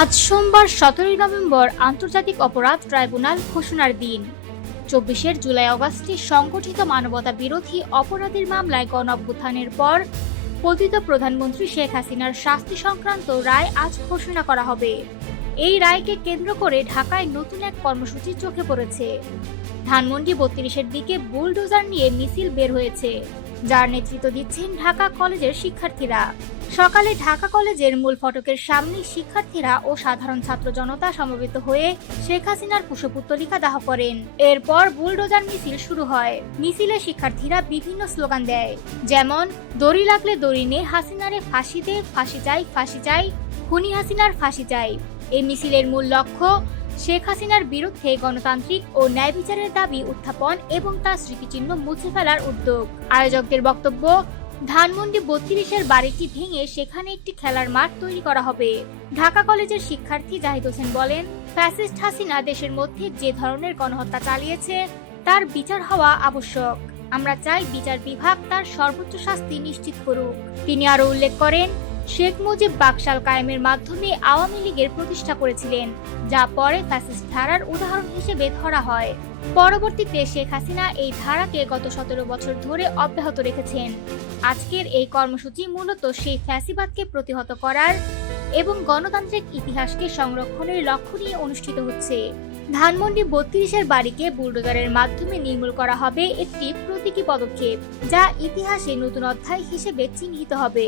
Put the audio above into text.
আজ সোমবার 17 নভেম্বর আন্তর্জাতিক অপরাধ ট্রাইব্যুনাল ঘোষণার দিন। 24 জুলাই অগাস্টে সংগঠিত মানবতা বিরোধী অপরাধের মামলায় গণঅভ্যুত্থানের পর পতিত প্রধানমন্ত্রী শেখ হাসিনার শাস্তি সংক্রান্ত রায় আজ ঘোষণা করা হবে। এই রায়কে কেন্দ্র করে ঢাকায় নতুন এক কর্মসূচি চোখে পড়েছে। ধানমন্ডি 32-এর দিকে বুলডোজার নিয়ে মিছিল বের হয়েছে, যার নেতৃত্ব দিচ্ছেন ঢাকা কলেজের শিক্ষার্থীরা। সকালে ঢাকা কলেজের মূল ফটকের সামনে শিক্ষার্থীরা ও সাধারণ ছাত্র জনতা সমবেত হয়ে শেখ হাসিনার কুশপুত্তলিকা দাহ করেন। এরপর বুলডোজার মিছিল শুরু হয়। মিছিলে শিক্ষার্থীরা বিভিন্ন স্লোগান দেয়, যেমন দড়ি লাগলে দড়ি নে, হাসিনারে ফাঁসি দে, ফাঁসি চাই, ফাঁসি চাই, খুনি হাসিনার ফাঁসি চাই। এই মিছিলের মূল লক্ষ্য শেখ হাসিনার বিরুদ্ধে গণতান্ত্রিক ও ন্যায় বিচারের দাবি উত্থাপন এবং তার স্মৃতিচিহ্ন মুছে ফেলার উদ্যোগ। আয়োজকদের বক্তব্য, ধানমন্ডি 32-এর বাড়িটি ভেঙে সেখানে একটি খেলার মাঠ তৈরি করা হবে। ঢাকা কলেজের শিক্ষার্থী জাহিদ হোসেন বলেন, ফ্যাসিস্ট হাসিনা দেশের মধ্যে যে ধরনের গণহত্যা চালিয়েছে তার বিচার হওয়া আবশ্যক। আমরা চাই বিচার বিভাগ তার সর্বোচ্চ শাস্তি নিশ্চিত করুক। তিনি আরো উল্লেখ করেন, শেখ মুজিব বাকশাল কায়েমের মাধ্যমে আওয়ামী লীগের প্রতিষ্ঠা করেছিলেন, যা পরে ফ্যাসিস্ট ধারার উদাহরণ হিসেবে ধরা হয়। পরবর্তীতে শেখ হাসিনা এই ধারাকে গত 17 বছর ধরে অব্যাহত রেখেছেন। আজকের এই কর্মসূচি মূলত সেই ফ্যাসিবাদকে প্রতিহত করার এবং গণতান্ত্রিক ইতিহাসকে সংরক্ষণের লক্ষ্য নিয়ে অনুষ্ঠিত হচ্ছে। ধানমন্ডি 32-এর বাড়িকে বুলডোজারের মাধ্যমে নির্মূল করা হবে একটি প্রতীকী পদক্ষেপ, যা ইতিহাসে নতুন অধ্যায় হিসেবে চিহ্নিত হবে।